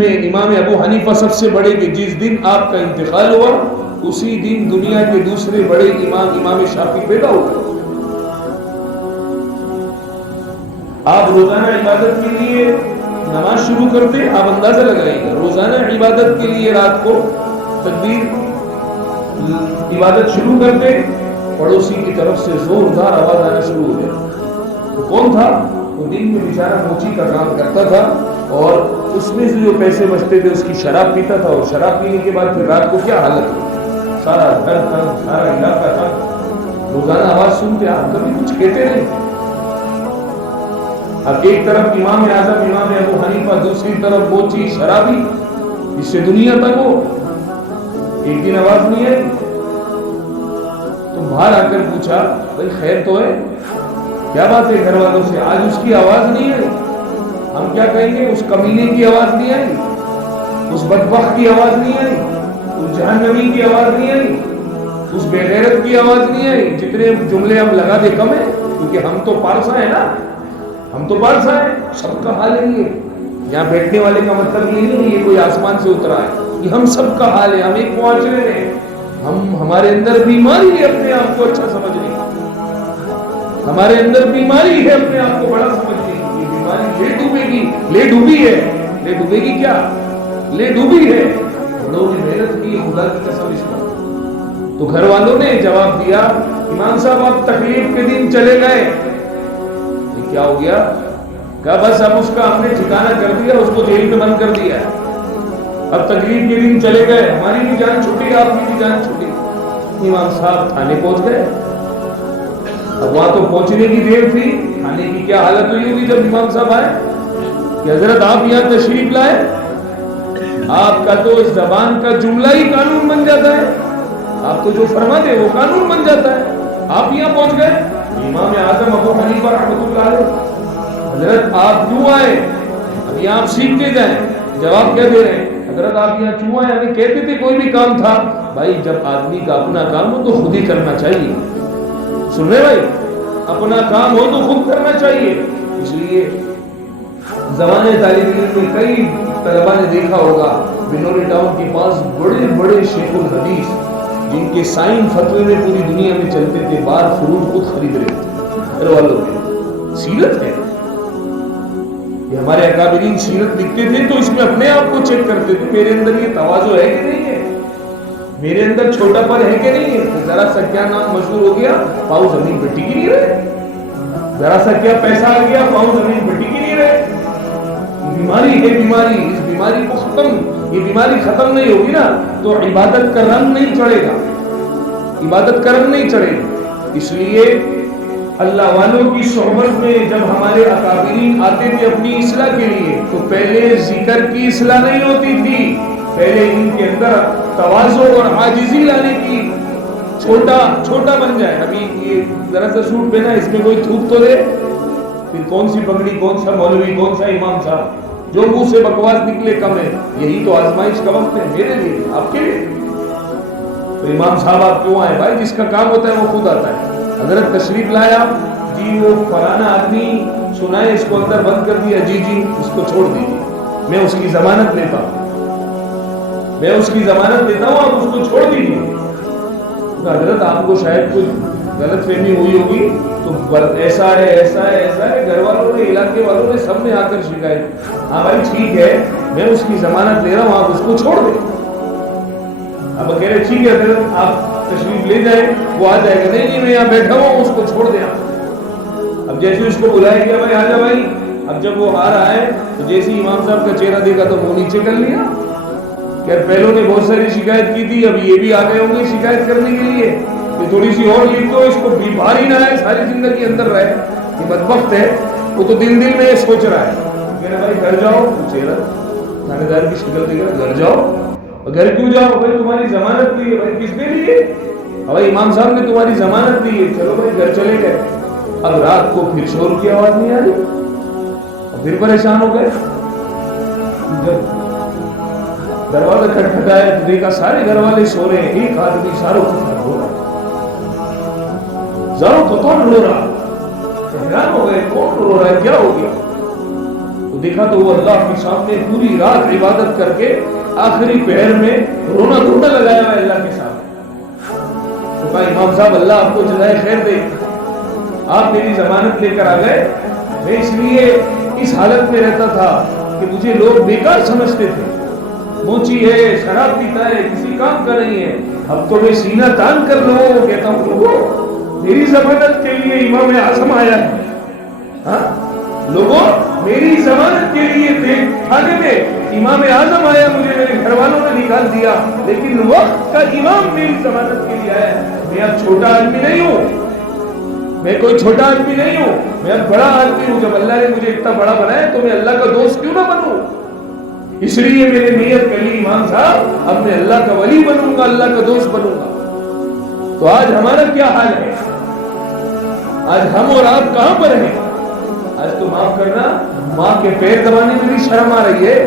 میں امام ابو حنیفہ سب سے بڑے کہ جس دن آپ کا انتقال ہوا اسی دن دنیا کے دوسرے بڑے امام شافعی پیدا ہوئے. آپ روزانہ عبادت کے لیے نماز شروع کرتے, آپ اندازہ لگائیے گا, روزانہ عبادت کے لیے رات کو تکبیر عبادت شروع کرتے, پڑوسی کی طرف سے زوردار آواز آنا شروع ہو جائے. تو کون تھا وہ؟ دن میں بیچارہ موچی کا کام کرتا تھا اور اس میں سے جو پیسے بچتے تھے اس کی شراب پیتا تھا, اور شراب پینے کے بعد پھر رات کو کیا حالت ہوئی, سارا گھر تنگ, سارا علاقہ تنگ. روزانہ آواز سنتے, آپ کبھی کچھ کہتے نہیں. اب ایک طرف امام اعظم امام ابو حنیفہ, دوسری طرف موچی شرابی, اس سے دنیا تنگ ہو. ایک دن آواز نہیں آئی تو باہر آ کر پوچھا بھائی خیر تو ہے, کیا بات ہے گھر والوں سے, آج اس کی آواز نہیں آئی. ہم کیا کہیں گے, اس کمینے کی آواز نہیں آئی, اس بدبخت کی آواز نہیں آئی, اس جہنمی کی آواز نہیں آئی, اس بے غیرت کی آواز نہیں آئی. جتنے جملے ہم لگا دے کم ہے, کیونکہ ہم تو پارسا ہیں نا, ہم تو پارسا ہیں. سب کا حال ہے یہ, یہاں بیٹھنے والے کا مطلب یہ نہیں یہ کوئی آسمان سے اترا ہے, یہ ہم سب کا حال ہے. ہم ایک معاشرے میں, ہمارے اندر بیماری ہے اپنے آپ کو اچھا سمجھنے کی, ہمارے اندر بیماری ہے اپنے آپ کو بڑا سمجھنے کی. یہ بیماری لے ڈوبے گی, لے ڈوبی ہے, لے ڈوبے گی کیا, لے ڈوبی ہے. لوگوں نے محنت کی, خدا کی قسم اس پر. تو گھر والوں نے جواب دیا امام صاحب آپ تکلیف کے دن چلے گئے. یہ کیا ہو گیا, کہا بس اب اس کا ہم نے ٹھکانہ کر دیا, اس کو جیل میں بند کر دیا, اب تکلیف کے دن چلے گئے, ہماری بھی جان چھوٹی, آپ کی بھی جان چھوٹی. امام صاحب تھانے پہنچ گئے. اب وہاں تو پہنچنے کی دیر تھی, تھانے کی کیا حالت ہوئی ہوگی جب امام صاحب آئے کہ حضرت آپ یہاں تشریف لائے, آپ کا تو اس زبان کا جملہ ہی قانون بن جاتا ہے, آپ تو جو فرما دے وہ قانون بن جاتا ہے. آپ یہاں پہنچ گئے. امام اعظم ابو حنیفہ رحمۃ اللہ علیہ, حضرت آپ کیوں آئے, اب یہاں آپ سیکھتے جائیں. جواب کیا دے رہے ہیں, حضرت آپ یہاں کیوں آئے, ہمیں کہتے تھے کوئی بھی کام تھا. بھائی جب آدمی کا اپنا کام ہو تو خود ہی کرنا چاہیے. سن رہے بھائی, اپنا کام ہو تو خود کرنا چاہیے. اس لیے زمانے طالب علم میں کئی طلبہ نے دیکھا ہوگا بنوری ٹاؤن کے پاس بڑے بڑے شیخ الحدیث جن کے سائن فتوے میں پوری دنیا میں چلتے تھے, بار فروٹ خود خرید رہے تھے. گھر والوں میں سیرت ہے, یہ ہمارے اکابرین سیرت لکھتے تھے تو اس میں اپنے آپ کو چیک کرتے تھے, میرے اندر یہ تواضع ہے کہ نہیں ہے, میرے اندر چھوٹا پر ہے کہ نہیں ہے. ذرا سا کیا نام مشہور ہو گیا, پاؤں زمین پہ ٹکی نہیں رہے. ذرا سا کیا پیسہ آ گیا, پاؤں زمین پہ ٹکی نہیں رہے. بیماری ہے بیماری, اس بیماری کو ختم, یہ بیماری ختم نہیں ہوگی نا تو عبادت کا رنگ نہیں چڑھے گا, عبادت کا رنگ نہیں چڑھے گا. اس لیے اللہ والوں کی صحبت میں جب ہمارے اکابرین آتے تھے اپنی اصلاح کے لیے تو پہلے ذکر کی اصلاح نہیں ہوتی تھی, پہلے ان کے اندر تواضع اور عاجزی لانے کی, چھوٹا بن جائے. ابھی یہ ذرا سا سوٹ پہنا, اس میں کوئی تھوک تو دے, پھر کون سی پگڑی, کون سا مولوی, کون سا امام صاحب, جو منہ سے بکواس نکلے کم ہے. یہی تو آزمائش کا وقت ہے میرے لیے, آپ کے لیے. تو امام صاحب آپ کیوں آئے, بھائی جس کا کام ہوتا ہے وہ خود آتا ہے. حضرت تشریف لایا, جی وہ فلانا آدمی سنائے اس کو اندر بند کر دیا, جی اس کو چھوڑ دیجیے, میں اس کی ضمانت لیتا ہوں, میں اس کی ضمانت دیتا ہوں, آپ اس کو چھوڑ دیجیے. حضرت آپ کو شاید کوئی غلط فہمی ہوئی ہوگی تو ایسا ہے ایسا ہے ایسا ہے, گھر والوں نے, علاقے والوں نے, سب نے آ کر شکایت, ہاں بھائی ٹھیک ہے میں اس کی ضمانت لے رہا ہوں, آپ اس کو چھوڑ دیں. اب کہہ رہے ٹھیک ہے حضرت آپ تشریف لے جائیں, وہ آ جائے گا. نہیں میں یہاں بیٹھا ہوں, اس کو چھوڑ دیں آپ. اب جیسے اس کو بلایا گیا, بھائی آجا بھائی. اب جب وہ آ رہا ہے تو جیسے امام صاحب کا چہرہ دیکھا تو وہ نیچے کر لیا. کہ پہلوں نے بہت ساری شکایت کی تھی, اب یہ بھی آ گئے ہوں گے شکایت کرنے کے لیے, کہ تھوڑی سی اور لکھ دو, اس کو بیماری نہ آئے, ساری زندگی اندر رہے. یہ بدبخت ہے, وہ تو دل میں یہ سوچ رہا ہے, کہہ رہے بھائی گھر جاؤ, چہرہ تھانے دار کی شکل دیکھ رہا, گھر جاؤ. گھر کیوں جاؤ, بھائی تمہاری ضمانت دی ہے. بھائی کس نے لی ہے, بھائی امام صاحب نے تمہاری ضمانت دی ہے, چلو بھائی گھر چلے گئے. اب رات کو پھر شور کی آواز نہیں آ رہی, پھر پریشان ہو گئے. دروازہ کھٹکھٹایا تو دیکھا سارے گھر والے سو رہے ہیں, ایک آدمی ساروں کو رو رہا, زاروں کو کون رو رہا, حیران ہو گئے کون رو رہا ہے, کیا ہو گیا. تو دیکھا تو وہ اللہ کے سامنے پوری رات عبادت کر کے آخری پہر میں رونا دھونا لگایا ہوا ہے اللہ کے سامنے. تو کہا امام صاحب اللہ آپ کو جزائے خیر دے, آپ میری ضمانت لے کر آ گئے. میں اس لیے اس حالت میں رہتا تھا کہ مجھے لوگ بیکار سمجھتے تھے, موچی ہے, شراب پیتا ہے, کسی کام کا نہیں ہے. اب تو میں سینہ تان کر لوگوں کو کہتا ہوں لوگوں میری ضمانت کے لیے امام اعظم آیا ہے. ہاں لوگوں میری ضمانت کے لیے تھانے میں امام اعظم آیا, مجھے میرے گھر والوں نے نکال دیا, لیکن وقت کا امام میری ضمانت کے لیے آیا. میں اب چھوٹا آدمی نہیں ہوں, میں کوئی چھوٹا آدمی نہیں ہوں, میں اب بڑا آدمی ہوں. جب اللہ نے مجھے اتنا بڑا بنایا تو میں اللہ کا دوست کیوں نہ بنوں. اس لیے میں نے نیت کر لی امام صاحب اب میں اللہ کا ولی بنوں گا, اللہ کا دوست بنوں گا. تو آج ہمارا کیا حال ہے, آج ہم اور آپ کہاں پر ہیں. آج تو معاف کرنا, ماں کے پیر دبانے میں بھی شرم آ رہی ہے.